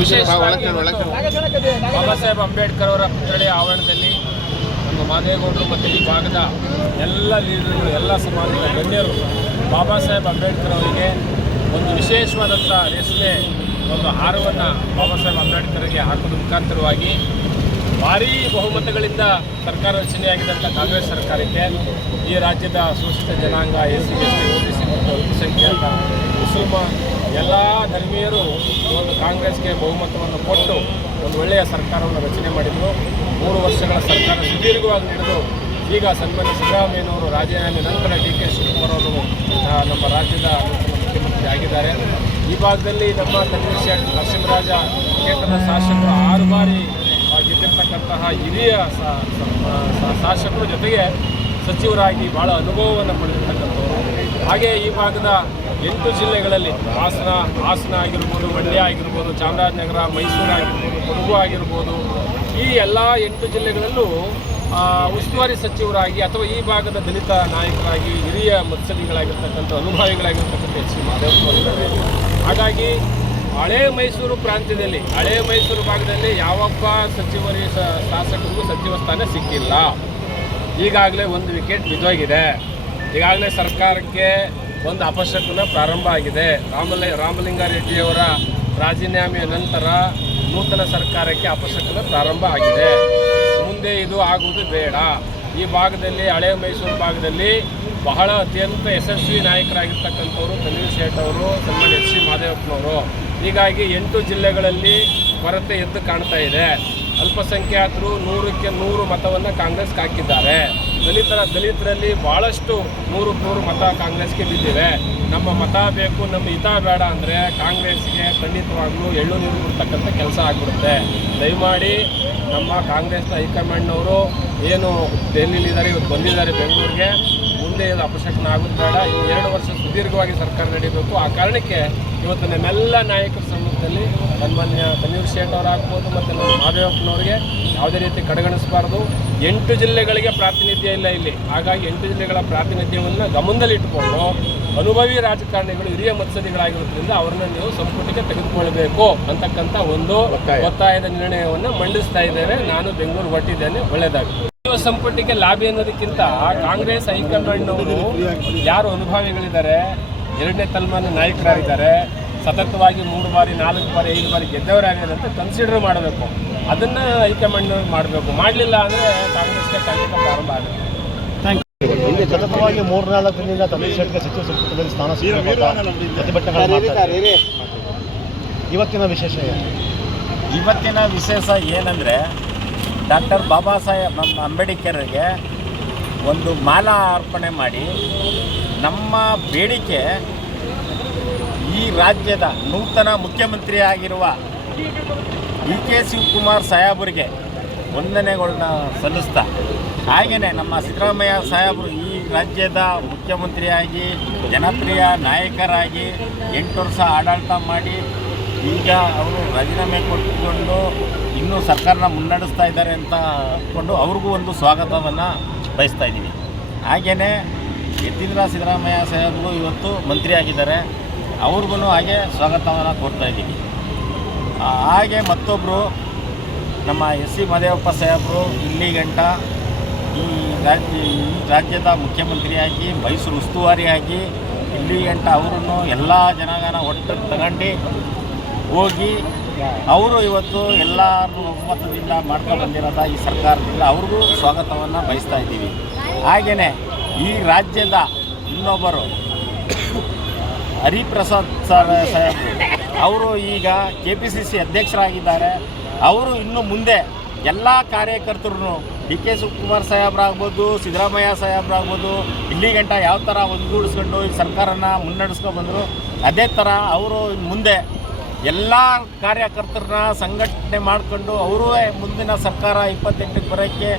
ವಿಶೇಷವಾಗಿ ಬಾಬಾ ಸಾಹೇಬ್ ಅಂಬೇಡ್ಕರ್ ಅವರ ಪುತ್ಥಳಿ ಆವರಣದಲ್ಲಿ ನಮ್ಮ ಮಾದೇಗೌಡರು ಮತ್ತು ಈ ಭಾಗದ ಎಲ್ಲ ಲೀಡರ್ಗಳು, ಎಲ್ಲ ಸಮಾಜದ ಗಣ್ಯರು ಬಾಬಾ ಸಾಹೇಬ್ ಅಂಬೇಡ್ಕರ್ ಅವರಿಗೆ ಒಂದು ವಿಶೇಷವಾದಂಥ ರೇಷ್ಮೆ ಒಂದು ಹಾರವನ್ನು ಬಾಬಾ ಸಾಹೇಬ್ ಅಂಬೇಡ್ಕರ್ಗೆ ಹಾಕೋದ್ರ ಮುಖಾಂತರವಾಗಿ ಭಾರೀ ಬಹುಮತಗಳಿಂದ ಸರ್ಕಾರ ರಚನೆಯಾಗಿದ್ದಂಥ ಕಾಂಗ್ರೆಸ್ ಸರ್ಕಾರಕ್ಕೆ ಈ ರಾಜ್ಯದ ಶೋಷಿತ ಜನಾಂಗ, SC, ST, OBC ಮತ್ತು ಅಲ್ಪಸಂಖ್ಯಾತ ಮುಸ್ಲಿಮ ಎಲ್ಲ ಧರ್ಮೀಯರು ಒಂದು ಕಾಂಗ್ರೆಸ್ಗೆ ಬಹುಮತವನ್ನು ಕೊಟ್ಟು ಒಂದು ಒಳ್ಳೆಯ ಸರ್ಕಾರವನ್ನು ರಚನೆ ಮಾಡಿದರು. 3 ವರ್ಷಗಳ ಸರ್ಕಾರ ಸುದೀರ್ಘವಾಗಿ ನಡೆದು ಈಗ ಸನ್ಮಾನ್ಯ ಸಿದ್ದರಾಮಯ್ಯನವರು ರಾಜೀನಾಮೆ ನಂತರ DK ಶಿವಕುಮಾರ್ ಅವರು ನಮ್ಮ ರಾಜ್ಯದ ಮುಖ್ಯಮಂತ್ರಿ ಆಗಿದ್ದಾರೆ. ಈ ಭಾಗದಲ್ಲಿ ನಮ್ಮ ತನ್ವೀರ್ ಶೇಟ್ ನರಸಿಂಹರಾಜ ಕ್ಷೇತ್ರದ ಶಾಸಕರು 6 ಬಾರಿ ಗೆದ್ದಿರ್ತಕ್ಕಂತಹ ಹಿರಿಯ ಶಾಸಕರ ಜೊತೆಗೆ ಸಚಿವರಾಗಿ ಭಾಳ ಅನುಭವವನ್ನು ಪಡೆದಿರ್ತಕ್ಕಂಥವ್ರು. ಹಾಗೆ ಈ ಭಾಗದ 8 ಜಿಲ್ಲೆಗಳಲ್ಲಿ ಹಾಸನ ಆಗಿರ್ಬೋದು, ಮಂಡ್ಯ ಆಗಿರ್ಬೋದು, ಚಾಮರಾಜನಗರ, ಮೈಸೂರು ಆಗಿರ್ಬೋದು, ಕೊಡಗು ಆಗಿರ್ಬೋದು, ಈ ಎಲ್ಲ 8 ಜಿಲ್ಲೆಗಳಲ್ಲೂ ಉಸ್ತುವಾರಿ ಸಚಿವರಾಗಿ ಅಥವಾ ಈ ಭಾಗದ ದಲಿತ ನಾಯಕರಾಗಿ ಹಿರಿಯ ಮತ್ಸರಿಗಳಾಗಿರ್ತಕ್ಕಂಥ ಅನುಭವಿಗಳಾಗಿರ್ತಕ್ಕಂಥ SC ಮಾದೇವಪ್ಪನವರಿದ್ದಾರೆ. ಹಾಗಾಗಿ ಹಳೆ ಮೈಸೂರು ಪ್ರಾಂತ್ಯದಲ್ಲಿ, ಹಳೆ ಮೈಸೂರು ಭಾಗದಲ್ಲಿ ಯಾವೊಬ್ಬ ಶಾಸಕರಿಗೂ ಸಚಿವ ಸ್ಥಾನ ಸಿಕ್ಕಿಲ್ಲ. ಈಗಾಗಲೇ 1 ವಿಕೆಟ್ ಬಿದ್ದೋಗಿದೆ. ಈಗಾಗಲೇ ಸರ್ಕಾರಕ್ಕೆ ಒಂದು ಅಪಶಕುನ ಪ್ರಾರಂಭ ಆಗಿದೆ. ರಾಮಲಿಂಗಾರೆಡ್ಡಿಯವರ ರಾಜೀನಾಮೆಯ ನಂತರ ನೂತನ ಸರ್ಕಾರಕ್ಕೆ ಅಪಶಕುನ ಪ್ರಾರಂಭ ಆಗಿದೆ. ಮುಂದೆ ಇದು ಆಗುವುದು ಬೇಡ. ಈ ಭಾಗದಲ್ಲಿ, ಹಳೆ ಮೈಸೂರು ಭಾಗದಲ್ಲಿ ಬಹಳ ಅತ್ಯಂತ ಯಶಸ್ವಿ ನಾಯಕರಾಗಿರ್ತಕ್ಕಂಥವ್ರು ತನ್ವೀರ್ ಶೇಟ್ ಅವರು, ಸನ್ಮಾನ್ಯ SC ಮಾದೇವಪ್ಪನವರು. ಹೀಗಾಗಿ 8 ಜಿಲ್ಲೆಗಳಲ್ಲಿ ಕೊರತೆ ಎದ್ದು ಕಾಣ್ತಾ ಇದೆ. ಅಲ್ಪಸಂಖ್ಯಾತರು 100ಕ್ಕೆ 100 ಮತವನ್ನು ಕಾಂಗ್ರೆಸ್ಗೆ ಹಾಕಿದ್ದಾರೆ. ದಲಿತರಲ್ಲಿ ಭಾಳಷ್ಟು 100ಕ್ಕೆ 100 ಮತ ಕಾಂಗ್ರೆಸ್ಗೆ ಬಿದ್ದಿವೆ. ನಮ್ಮ ಮತ ಬೇಕು, ನಮ್ಮ ಹಿತ ಬೇಡ ಅಂದರೆ ಕಾಂಗ್ರೆಸ್ಗೆ ಖಂಡಿತವಾಗ್ಲೂ ಎಳ್ಳು ನೀರು ಬಿಡ್ತಕ್ಕಂಥ ಕೆಲಸ ಆಗಿಬಿಡುತ್ತೆ. ದಯಮಾಡಿ ನಮ್ಮ ಕಾಂಗ್ರೆಸ್ನ ಹೈಕಮಾಂಡ್ನವರು ಏನು ದೆಹಲಿಲಿದ್ದಾರೆ, ಇವತ್ತು ಬಂದಿದ್ದಾರೆ ಬೆಂಗಳೂರಿಗೆ, ಮುಂದೆ ಇದು ಅಪಶಕನ ಆಗೋದು ಬೇಡ. ಇನ್ನು 2 ವರ್ಷ ಸುದೀರ್ಘವಾಗಿ ಸರ್ಕಾರ ನಡೀಬೇಕು. ಆ ಕಾರಣಕ್ಕೆ ಇವತ್ತು ನಮ್ಮೆಲ್ಲ ನಾಯಕರ ಸಮ್ಮುಖದಲ್ಲಿ ಸನ್ಮಾನ್ಯ ತನ್ವೀರ್ ಶೇಟ್ ಅವರಾಗ್ಬೋದು ಮತ್ತು ನಮ್ಮ ಮಾದೇವಪ್ಪನವ್ರಿಗೆ ಯಾವುದೇ ರೀತಿ ಕಡೆಗಣಿಸಬಾರ್ದು. 8 ಜಿಲ್ಲೆಗಳಿಗೆ ಪ್ರಾತಿನಿಧ್ಯ ಇಲ್ಲ ಇಲ್ಲಿ. ಹಾಗಾಗಿ 8 ಜಿಲ್ಲೆಗಳ ಪ್ರಾತಿನಿಧ್ಯವನ್ನು ಗಮನದಲ್ಲಿಟ್ಟುಕೊಂಡು ಅನುಭವಿ ರಾಜಕಾರಣಿಗಳು, ಹಿರಿಯ ಮತ್ಸರಿಗಳಾಗಿರೋದ್ರಿಂದ ಅವರನ್ನು ನೀವು ಸಂಪುಟಕ್ಕೆ ತೆಗೆದುಕೊಳ್ಬೇಕು ಅಂತಕ್ಕಂಥ ಒಂದು ಒತ್ತಾಯದ ನಿರ್ಣಯವನ್ನು ಮಂಡಿಸ್ತಾ ಇದ್ದೇವೆ. ನಾನು ಬೆಂಗಳೂರು ಹೊರಟಿದ್ದೇನೆ. ಒಳ್ಳೆಯದಾಗುತ್ತೆ. ಸಂಪುಟಕ್ಕೆ ಲಾಬಿ ಅನ್ನೋದಕ್ಕಿಂತ ಕಾಂಗ್ರೆಸ್ ಹೈಕಮಾಂಡ್ನವರು ಯಾರು ಅನುಭವಿಗಳಿದ್ದಾರೆ, 2ನೇ ತಲೆಮಾರಿನ ನಾಯಕರಾಗಿದ್ದಾರೆ, ಸತತವಾಗಿ 3 ಬಾರಿ 4 ಬಾರಿ 5 ಬಾರಿ ಗೆದ್ದವರಾಗಿದ್ದಾರೆ ಅಂತ ಕನ್ಸಿಡರ್ ಮಾಡಬೇಕು. ಅದನ್ನು ಹೈಕಮಾಂಡ್ ಮಾಡಬೇಕು. ಮಾಡಲಿಲ್ಲ ಅಂದರೆ ಕಾಂಗ್ರೆಸ್ಗೆ ಖಂಡಿತ ಪ್ರಾರಂಭ ಆಗುತ್ತೆ. ಇಲ್ಲಿ ಸತತವಾಗಿ 3-4 ದಿನದಿಂದ ತನ್ವೀರ್ ಶೇಟ್ಗೆ ಸಚಿವ ಸಂಪುಟದಲ್ಲಿ ಸ್ಥಾನ ಪ್ರತಿಭಟನೆಗಳು ಮಾಡ್ತಾರೆ. ಇವತ್ತಿನ ವಿಶೇಷ ಏನು? ಇವತ್ತಿನ ವಿಶೇಷ ಏನಂದರೆ ಡಾಕ್ಟರ್ ಬಾಬಾ ಸಾಹೇಬ್ ಅಂಬೇಡ್ಕರ್ಗೆ ಒಂದು ಮಾಲಾ ಅರ್ಪಣೆ ಮಾಡಿ ನಮ್ಮ ಬೇಡಿಕೆ ಈ ರಾಜ್ಯದ ನೂತನ ಮುಖ್ಯಮಂತ್ರಿ ಆಗಿರುವ DK ಶಿವಕುಮಾರ್ ಸಾಹೇಬರಿಗೆ ವಂದನೆಗಳನ್ನ ಸಲ್ಲಿಸ್ತಾ, ಹಾಗೆಯೇ ನಮ್ಮ ಸಿದ್ದರಾಮಯ್ಯ ಸಾಹೇಬರು ಈ ರಾಜ್ಯದ ಮುಖ್ಯಮಂತ್ರಿಯಾಗಿ ಜನಪ್ರಿಯ ನಾಯಕರಾಗಿ 8 ವರ್ಷ ಆಡಳಿತ ಮಾಡಿ ಈಗ ಅವರು ರಾಜೀನಾಮೆ ಕೊಟ್ಟುಕೊಂಡು ಇನ್ನೂ ಸರ್ಕಾರನ ಮುನ್ನಡೆಸ್ತಾ ಇದ್ದಾರೆ ಅಂತ ಅಂದ್ಕೊಂಡು ಅವ್ರಿಗೂ ಒಂದು ಸ್ವಾಗತವನ್ನು ಬಯಸ್ತಾ ಇದ್ದೀವಿ. ಹಾಗೆಯೇ ಯತೀಂದ್ರ ಸಿದ್ದರಾಮಯ್ಯ ಸಾಹೇಬರು ಇವತ್ತು ಮಂತ್ರಿ ಆಗಿದ್ದಾರೆ, ಅವ್ರಿಗೂ ಹಾಗೆ ಸ್ವಾಗತವನ್ನು ಕೋರ್ತಾ ಇದ್ದೀವಿ. ಹಾಗೆ ಮತ್ತೊಬ್ಬರು ನಮ್ಮ SC ಮಾದೇವಪ್ಪ ಸಾಹೇಬರು ಇಲ್ಲಿ ಗಂಟ ಈ ರಾಜ್ಯದ ಮುಖ್ಯಮಂತ್ರಿಯಾಗಿ, ಮೈಸೂರು ಉಸ್ತುವಾರಿಯಾಗಿ ಇಲ್ಲಿ ಗಂಟ ಅವರನ್ನು ಎಲ್ಲ ಜನಾಂಗನ ಒಟ್ಟು ತಗೊಂಡು ಹೋಗಿ ಅವರು ಇವತ್ತು ಎಲ್ಲರೂ ಒಮ್ಮತದಿಂದ ಮಾಡ್ಕೊಂಡು ಬಂದಿರೋದ ಈ ಸರ್ಕಾರದಿಂದ ಅವ್ರಿಗೂ ಸ್ವಾಗತವನ್ನು ಬಯಸ್ತಾ ಇದ್ದೀವಿ. ಹಾಗೆಯೇ ಈ ರಾಜ್ಯದ ಇನ್ನೊಬ್ಬರು ಹರಿಪ್ರಸಾದ್ ಸಾಹೇಬರು, ಅವರು ಈಗ KPCC ಅಧ್ಯಕ್ಷರಾಗಿದ್ದಾರೆ. ಅವರು ಇನ್ನು ಮುಂದೆ ಎಲ್ಲ ಕಾರ್ಯಕರ್ತರು DK ಶಿವಕುಮಾರ್ ಸಾಹೇಬ್ರಾಗ್ಬೋದು, ಸಿದ್ದರಾಮಯ್ಯ ಸಾಹೇಬ್ರಾಗ್ಬೋದು, ಇಲ್ಲಿ ಗಂಟ ಯಾವ ಥರ ಒಂದುಗೂಡಿಸ್ಕೊಂಡು ಈ ಸರ್ಕಾರನ ಮುನ್ನಡೆಸ್ಕೊಂಡು ಬಂದರು, ಅದೇ ಥರ ಅವರು ಮುಂದೆ ಎಲ್ಲ ಕಾರ್ಯಕರ್ತರನ್ನ ಸಂಘಟನೆ ಮಾಡಿಕೊಂಡು ಅವರೂ ಮುಂದಿನ ಸರ್ಕಾರ 28ಕ್ಕೆ ಬರೋಕ್ಕೆ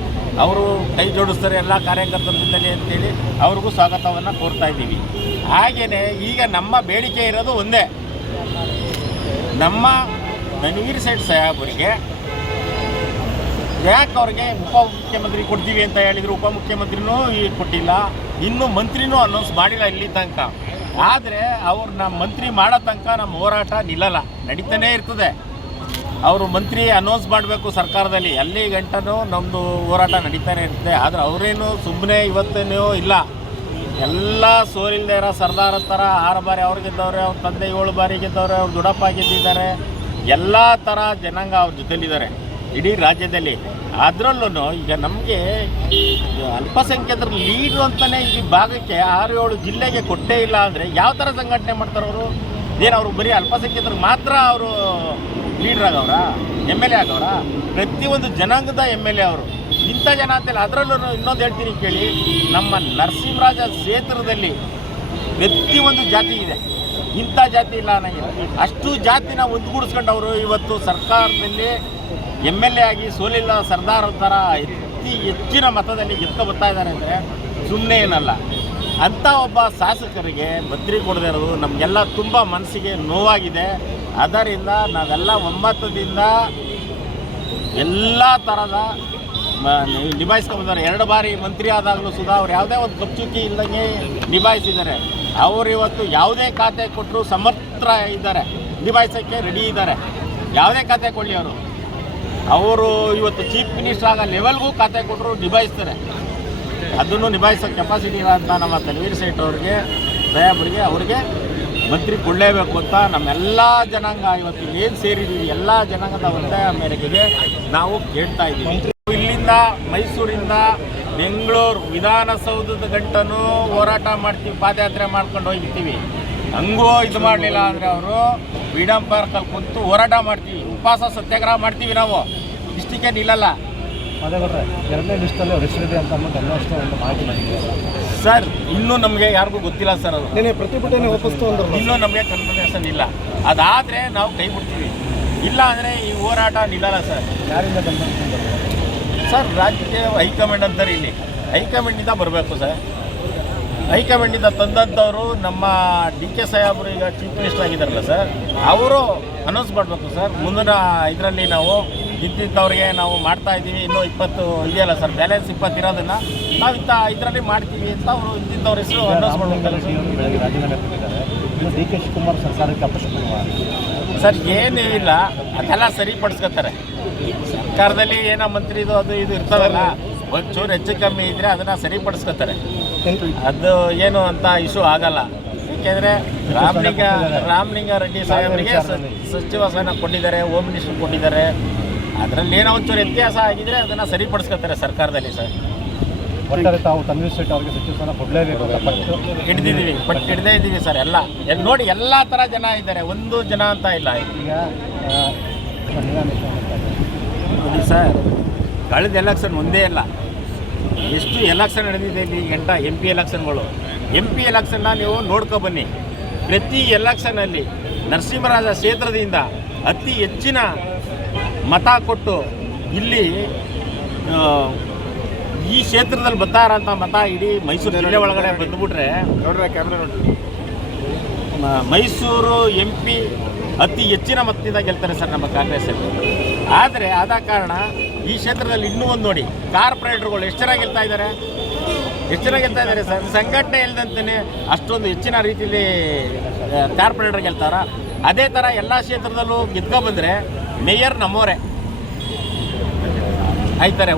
ಅವರು ಕೈ ಜೋಡಿಸ್ತಾರೆ ಎಲ್ಲ ಕಾರ್ಯಕರ್ತರ ಜೊತೆಗೆ ಅಂತೇಳಿ ಅವ್ರಿಗೂ ಸ್ವಾಗತವನ್ನು ಕೋರ್ತಾ ಇದ್ದೀವಿ. ಹಾಗೆಯೇ ಈಗ ನಮ್ಮ ಬೇಡಿಕೆ ಇರೋದು ಒಂದೇ, ನಮ್ಮ ತನ್ವೀರ್ ಶೇಟ್ ಸಾಹೇಬರಿಗೆ ಯಾಕೆ ಅವ್ರಿಗೆ ಉಪಮುಖ್ಯಮಂತ್ರಿ ಕೊಡ್ತೀವಿ ಅಂತ ಹೇಳಿದರು, ಉಪಮುಖ್ಯಮಂತ್ರಿನೂ ಈಗ ಕೊಟ್ಟಿಲ್ಲ, ಇನ್ನೂ ಮಂತ್ರಿನೂ ಅನೌನ್ಸ್ ಮಾಡಿಲ್ಲ ಇಲ್ಲಿ ತನಕ. ಆದರೆ ಅವ್ರನ್ನ ಮಂತ್ರಿ ಮಾಡೋ ತನಕ ನಮ್ಮ ಹೋರಾಟ ನಿಲ್ಲಲ್ಲ, ನಡೀತಾನೇ ಇರ್ತದೆ. ಅವರು ಮಂತ್ರಿ ಅನೌನ್ಸ್ ಮಾಡಬೇಕು ಸರ್ಕಾರದಲ್ಲಿ, ಅಲ್ಲಿ ಗಂಟನೂ ನಮ್ಮದು ಹೋರಾಟ ನಡೀತಾನೆ ಇರುತ್ತೆ. ಆದರೆ ಅವರೇನು ಸುಮ್ಮನೆ ಇವತ್ತೇನೂ ಇಲ್ಲ, ಎಲ್ಲ ಸೋಲಿಲ್ಲದೆ ಇರೋ ಸರ್ದಾರ ಥರ 6 ಬಾರಿ ಅವ್ರು ಗೆದ್ದವ್ರೆ, ಅವ್ರ ತಂದೆ 7 ಬಾರಿ ಗೆದ್ದವ್ರೆ, ಅವ್ರು ದೊಡ್ಡಪ್ಪ ಗೆದ್ದಿದ್ದಾರೆ, ಎಲ್ಲ ಥರ ಜನಾಂಗ ಅವ್ರ ಜೊತೆಲಿದ್ದಾರೆ ಇಡೀ ರಾಜ್ಯದಲ್ಲಿ. ಅದರಲ್ಲೂ ಈಗ ನಮಗೆ ಅಲ್ಪಸಂಖ್ಯಾತರ ಲೀಡು ಅಂತಲೇ ಈ ಭಾಗಕ್ಕೆ 6-7 ಜಿಲ್ಲೆಗೆ ಕೊಟ್ಟೇ ಇಲ್ಲ ಅಂದರೆ ಯಾವ ಥರ ಸಂಘಟನೆ ಮಾಡ್ತಾರೆ ಅವರು? ಏನು ಅವರು ಬರೀ ಅಲ್ಪಸಂಖ್ಯಾತರಿಗೆ ಮಾತ್ರ ಅವರು ಲೀಡ್ರ್ ಆಗವ್ರ, ಎಮ್ ಎಲ್ ಎ ಆಗವ್ರ? ಪ್ರತಿಯೊಂದು ಜನಾಂಗದ ಎಮ್ ಎಲ್ ಎ ಅವರು. ಇಂಥ ಜನ ಅಂತಿಲ್ಲ. ಅದರಲ್ಲೂ ಇನ್ನೊಂದು ಹೇಳ್ತೀನಿ ಕೇಳಿ, ನಮ್ಮ ನರಸಿಂಹರಾಜ ಕ್ಷೇತ್ರದಲ್ಲಿ ಪ್ರತಿಯೊಂದು ಜಾತಿ ಇದೆ, ಇಂಥ ಜಾತಿ ಇಲ್ಲ ಅನ್ನಂಗಿಲ್ಲ. ಅಷ್ಟು ಜಾತಿನ ಒಂದುಗೂಡಿಸ್ಕೊಂಡು ಅವರು ಇವತ್ತು ಸರ್ಕಾರದಲ್ಲಿ ಎಮ್ ಎಲ್ ಎ ಆಗಿ ಸೋಲಿಲ್ಲ ಸರ್ದಾರ್ ಥರ ಹೆಚ್ಚಿನ ಮತದಲ್ಲಿ ಗೆದ್ಕೊ ಬರ್ತಾ ಇದ್ದಾರೆ ಅಂದರೆ ಸುಮ್ಮನೆ ಏನಲ್ಲ. ಅಂಥ ಒಬ್ಬ ಶಾಸಕರಿಗೆ ಬದ್ರಿ ಕೊಡದೇ ಇರೋದು ನಮಗೆಲ್ಲ ತುಂಬ ಮನಸ್ಸಿಗೆ ನೋವಾಗಿದೆ. ಅದರಿಂದ ನಾವೆಲ್ಲ ಒಮ್ಮತದಿಂದ ಎಲ್ಲ ಥರದ ನಿಭಾಯಿಸ್ಕೊಂಡ್ಬಂದಾರೆ. 2 ಬಾರಿ ಮಂತ್ರಿ ಆದಾಗಲೂ ಸುಧಾ ಅವ್ರು ಯಾವುದೇ ಒಂದು ಕಪ್ಚುಕ್ಕಿ ಇಲ್ಲದಂಗೆ ನಿಭಾಯಿಸಿದ್ದಾರೆ. ಅವರು ಇವತ್ತು ಯಾವುದೇ ಖಾತೆ ಕೊಟ್ಟರು ಸಮರ್ಥ ಇದ್ದಾರೆ, ನಿಭಾಯಿಸೋಕ್ಕೆ ರೆಡಿ ಇದ್ದಾರೆ. ಯಾವುದೇ ಖಾತೆ ಕೊಡಲಿ ಅವರು ಇವತ್ತು ಚೀಫ್ ಮಿನಿಸ್ಟರ್ ಆಗೋ ಲೆವೆಲ್ಗೂ ಖಾತೆ ಕೊಟ್ಟರು ನಿಭಾಯಿಸ್ತಾರೆ. ಅದನ್ನು ನಿಭಾಯಿಸೋ ಕೆಪಾಸಿಟಿ ಇಲ್ಲ ಅಂತ ನಮ್ಮ ತನ್ವೀರ್ ಸೇಠ್ ಅವ್ರಿಗೆ, ಸಾಹೇಬ್ರಿಗೆ, ಅವ್ರಿಗೆ ಮಂತ್ರಿ ಕೊಡಲೇಬೇಕು ಅಂತ ನಮ್ಮೆಲ್ಲ ಜನಾಂಗ ಇವತ್ತು ಏನು ಸೇರಿದ್ದೀವಿ ಎಲ್ಲ ಜನಾಂಗದ ಒತ್ತಾಯ ಮೇರೆಗೆ ನಾವು ಕೇಳ್ತಾ ಇದ್ದೀವಿ. ಇಲ್ಲಿಂದ ಮೈಸೂರಿಂದ ಬೆಂಗಳೂರು ವಿಧಾನಸೌಧದ ಗಂಟನೂ ಹೋರಾಟ ಮಾಡ್ತೀವಿ, ಪಾದಯಾತ್ರೆ ಮಾಡ್ಕೊಂಡು ಹೋಗಿರ್ತೀವಿ. ಹಂಗೂ ಇದು ಮಾಡಲಿಲ್ಲ ಅಂದರೆ ಅವರು ಫ್ರೀಡಮ್ ಪಾರ್ಕಲ್ಲಿ ಕುಂತು ಹೋರಾಟ ಮಾಡ್ತೀವಿ, ಉಪವಾಸ ಸತ್ಯಾಗ್ರಹ ಮಾಡ್ತೀವಿ. ನಾವು ಇಷ್ಟಕ್ಕೆ ನಿಲ್ಲಲ್ಲ. ಮಾದೇಗೌಡ್ರೆ, 2ನೇ ಲಿಸ್ಟಲ್ಲಿ ಅವ್ರು ಹೆಸರಿದೆ ಅಂತ ಅಂದ್ಬಿಟ್ಟು ಎಲ್ಲಷ್ಟು ಒಂದು ಮಾಹಿತಿ ಬಂದಿದೆ ಸರ್. ಇನ್ನೂ ನಮಗೆ ಯಾರಿಗೂ ಗೊತ್ತಿಲ್ಲ ಸರ್. ಅದು ನೀನು ಪ್ರತಿಭಟನೆ ವಾಪಸ್ತು ಅಂದ್ರೆ ಇನ್ನೂ ನಮಗೆ ಕನ್ಫರ್ಮೇಷನ್ ಇಲ್ಲ. ಅದಾದರೆ ನಾವು ಕೈ ಬಿಡ್ತೀವಿ, ಇಲ್ಲ ಅಂದರೆ ಈ ಹೋರಾಟ ನಿಲ್ಲಲ್ಲ ಸರ್. ಯಾರಿಂದ ಕನ್ಫರ್ಮೇಷನ್ ಸರ್ ರಾಜ್ಯ ಹೈಕಮಾಂಡ್ ಅಂತಾರೆ, ಇಲ್ಲಿ ಹೈಕಮಾಂಡಿಂದ ಬರಬೇಕು ಸರ್. ಹೈಕಮಾಂಡಿಂದ ತಂದಂಥವರು ನಮ್ಮ DK ಸಾಹೇಬರು ಈಗ ಚೀಫ್ ಮಿನಿಸ್ಟರ್ ಆಗಿದ್ದಾರಲ್ಲ ಸರ್, ಅವರು ಅನೌನ್ಸ್ ಮಾಡಬೇಕು ಸರ್. ಮುಂದಿನ ಇದರಲ್ಲಿ ನಾವು ಇದ್ದಿದ್ದವ್ರಿಗೆ ನಾವು ಮಾಡ್ತಾ ಇದ್ದೀವಿ, ಇನ್ನೂ 20 ಇದೆಯಲ್ಲ ಸರ್, ಬ್ಯಾಲೆನ್ಸ್ 20 ಇರೋದನ್ನು ನಾವು ಇದರಲ್ಲಿ ಮಾಡ್ತೀವಿ ಅಂತ ಅವರು ಇದ್ದಿದ್ದವ್ರ ಹೆಸರು ಅನೌನ್ಸ್ ಮಾಡಬೇಕಲ್ಲ ಬೆಳಗ್ಗೆ ರಾಜೀನಾಮೆ ಕೊಟ್ಟಿದ್ದಾರೆ. ಇನ್ನು DK ಶಿವಕುಮಾರ್ ಸರ್ಕಾರಕ್ಕೆ ಅಪಶಕುನ ಸರ್. ಏನೂ ಇಲ್ಲ, ಅದೆಲ್ಲ ಸರಿಪಡಿಸ್ಕೊತಾರೆ. ಸರ್ಕಾರದಲ್ಲಿ ಏನೋ ಮಂತ್ರಿದು ಅದು ಇದು ಇರ್ತಾವಲ್ಲ, ಒಂಚೂರು ಹೆಚ್ಚು ಕಮ್ಮಿ ಇದ್ದರೆ ಅದನ್ನು ಸರಿಪಡಿಸ್ಕೊತಾರೆ. ಅದು ಏನು ಅಂತ ಇಶ್ಯೂ ಆಗಲ್ಲ. ಏಕೆಂದರೆ ರಾಮಲಿಂಗ ರೆಡ್ಡಿ ಸಾಹೇಬರಿಗೆ ಸಚಿವ ಸ್ಥಾನ ಕೊಟ್ಟಿದ್ದಾರೆ, ಹೋಮ್ ಮಿನಿಸ್ಟರ್ ಕೊಟ್ಟಿದ್ದಾರೆ. ಅದರಲ್ಲಿ ಏನೋ ಒಂಚೂರು ವ್ಯತ್ಯಾಸ ಆಗಿದ್ರೆ ಅದನ್ನು ಸರಿಪಡಿಸ್ಕೊತಾರೆ ಸರ್ಕಾರದಲ್ಲಿ ಸರ್. ಒಟ್ಟಾರೆ ತಾವು ತನ್ವೀರ್ ಸೇಠ್ ಅವರಿಗೆ ಸಚಿವ ಸ್ಥಾನ ಕೊಡಲೇಬೇಕು, ಹಿಡಿದಿದ್ದೀವಿ, ಬಟ್ ಹಿಡ್ದೇ ಇದ್ದೀವಿ ಸರ್. ಎಲ್ಲ ನೋಡಿ ಎಲ್ಲ ಥರ ಜನ ಇದ್ದಾರೆ, ಒಂದು ಜನ ಅಂತ ಇಲ್ಲ. ಈಗ ನೋಡಿ ಸರ್, ಕಳೆದ ಎಲೆಕ್ಷನ್ ಒಂದೇ ಇಲ್ಲ, ಎಷ್ಟು ಎಲೆಕ್ಷನ್ ನಡೆದಿದೆ ಇಲ್ಲಿ ಗಂಟ. MP ಎಲೆಕ್ಷನ್ಗಳು, MP ಎಲೆಕ್ಷನ್ನ ನೀವು ನೋಡ್ಕೊಬನ್ನಿ. ಪ್ರತಿ ಎಲೆಕ್ಷನಲ್ಲಿ ನರಸಿಂಹರಾಜ ಕ್ಷೇತ್ರದಿಂದ ಅತಿ ಹೆಚ್ಚಿನ ಮತ ಕೊಟ್ಟು ಇಲ್ಲಿ ಈ ಕ್ಷೇತ್ರದಲ್ಲಿ ಬರ್ತಾ ಇರೋಂಥ ಮತ ಇಡೀ ಮೈಸೂರು ಜಿಲ್ಲೆ ಒಳಗಡೆ ಬಂದುಬಿಟ್ರೆ ಮೈಸೂರು MP ಅತಿ ಹೆಚ್ಚಿನ ಮತದಿಂದ ಗೆಲ್ತಾರೆ ಸರ್ ನಮ್ಮ ಕಾಂಗ್ರೆಸ್ಸಲ್ಲಿ. ಆದರೆ ಆದ ಕಾರಣ ಈ ಕ್ಷೇತ್ರದಲ್ಲಿ ಇನ್ನೂ ಒಂದು ನೋಡಿ, ಕಾರ್ಪೊರೇಟರ್ಗಳು ಎಷ್ಟು ಚೆನ್ನಾಗಿ ಗೆಲ್ತಾ ಇದ್ದಾರೆ, ಎಷ್ಟು ಚೆನ್ನಾಗಿ ಗೆಲ್ತಾ ಇದ್ದಾರೆ ಸರ್. ಸಂಘಟನೆ ಇಲ್ಲದಂತೆಯೇ ಅಷ್ಟೊಂದು ಹೆಚ್ಚಿನ ರೀತಿಯಲ್ಲಿ ಕಾರ್ಪೊರೇಟರ್ ಗೆಲ್ತಾರ. ಅದೇ ಥರ ಎಲ್ಲ ಕ್ಷೇತ್ರದಲ್ಲೂ ಗೆದ್ಕೊಬಂದರೆ ಮೇಯರ್ ನಮ್ಮವರೇ ಆಯ್ತಾರೆ.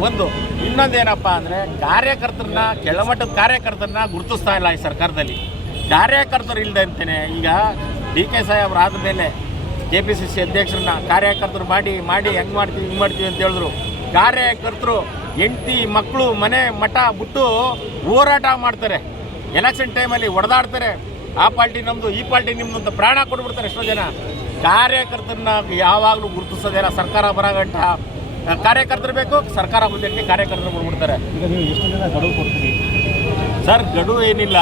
ಇನ್ನೊಂದೇನಪ್ಪ ಅಂದರೆ ಕಾರ್ಯಕರ್ತರನ್ನ, ಕೆಳಮಟ್ಟದ ಕಾರ್ಯಕರ್ತರನ್ನ ಗುರುತಿಸ್ತಾ ಇಲ್ಲ ಈ ಸರ್ಕಾರದಲ್ಲಿ. ಕಾರ್ಯಕರ್ತರು ಇಲ್ಲದಂತೆಯೇ ಈಗ DK ಸಾಹೇಬ್ರು ಆದ ಮೇಲೆ KPCC ಅಧ್ಯಕ್ಷರನ್ನ ಕಾರ್ಯಕರ್ತರು ಮಾಡಿ ಹೆಂಗೆ ಮಾಡ್ತೀವಿ ಹಿಂಗೆ ಮಾಡ್ತೀವಿ ಅಂತ ಹೇಳಿದ್ರು. ಕಾರ್ಯಕರ್ತರು ಹೆಂಡತಿ ಮಕ್ಕಳು ಮನೆ ಮಠ ಬಿಟ್ಟು ಹೋರಾಟ ಮಾಡ್ತಾರೆ. ಎಲೆಕ್ಷನ್ ಟೈಮಲ್ಲಿ ಹೊಡೆದಾಡ್ತಾರೆ, ಆ ಪಾರ್ಟಿ ನಮ್ಮದು ಈ ಪಾರ್ಟಿ ನಿಮ್ಮದು ಅಂತ ಪ್ರಾಣ ಕೊಟ್ಬಿಡ್ತಾರೆ ಎಷ್ಟೋ ಜನ. ಕಾರ್ಯಕರ್ತರನ್ನ ಯಾವಾಗಲೂ ಗುರುತಿಸೋದಿಲ್ಲ. ಸರ್ಕಾರ ಬರೋಗಂಟ ಕಾರ್ಯಕರ್ತರು ಬೇಕು, ಸರ್ಕಾರ ಬಂದಕ್ಕೆ ಕಾರ್ಯಕರ್ತರು ಬಿಡ್ಬಿಡ್ತಾರೆ. ಈಗ ನೀವು ಎಷ್ಟು ದಿನ ಗಡುವು ಕೊಡ್ತೀರಿ ಸರ್? ಗಡುವು ಏನಿಲ್ಲ,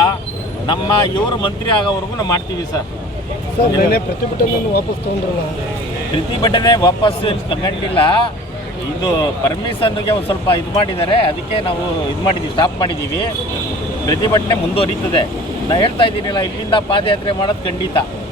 ನಮ್ಮ ಇವರು ಮಂತ್ರಿ ಆಗೋವರೆಗೂ ನಾವು ಮಾಡ್ತೀವಿ ಸರ್. ಪ್ರತಿಭಟನೆ ವಾಪಸ್ ತಗೊಂಡ್ರಲ್ಲ? ಪ್ರತಿಭಟನೆ ವಾಪಸ್ ತಗೊಂಡಿಲ್ಲ, ಇದು ಪರ್ಮಿಷನ್ಗೆ ಒಂದು ಸ್ವಲ್ಪ ಇದು ಮಾಡಿದ್ದಾರೆ, ಅದಕ್ಕೆ ನಾವು ಇದು ಮಾಡಿದ್ದೀವಿ, ಸ್ಟಾಪ್ ಮಾಡಿದ್ದೀವಿ. ಪ್ರತಿಭಟನೆ ಮುಂದುವರಿತದೆ. ನಾನು ಹೇಳ್ತಾ ಇದ್ದೀನಿಲ್ಲ, ಇಲ್ಲಿಂದ ಪಾದಯಾತ್ರೆ ಮಾಡೋದು ಖಂಡಿತ.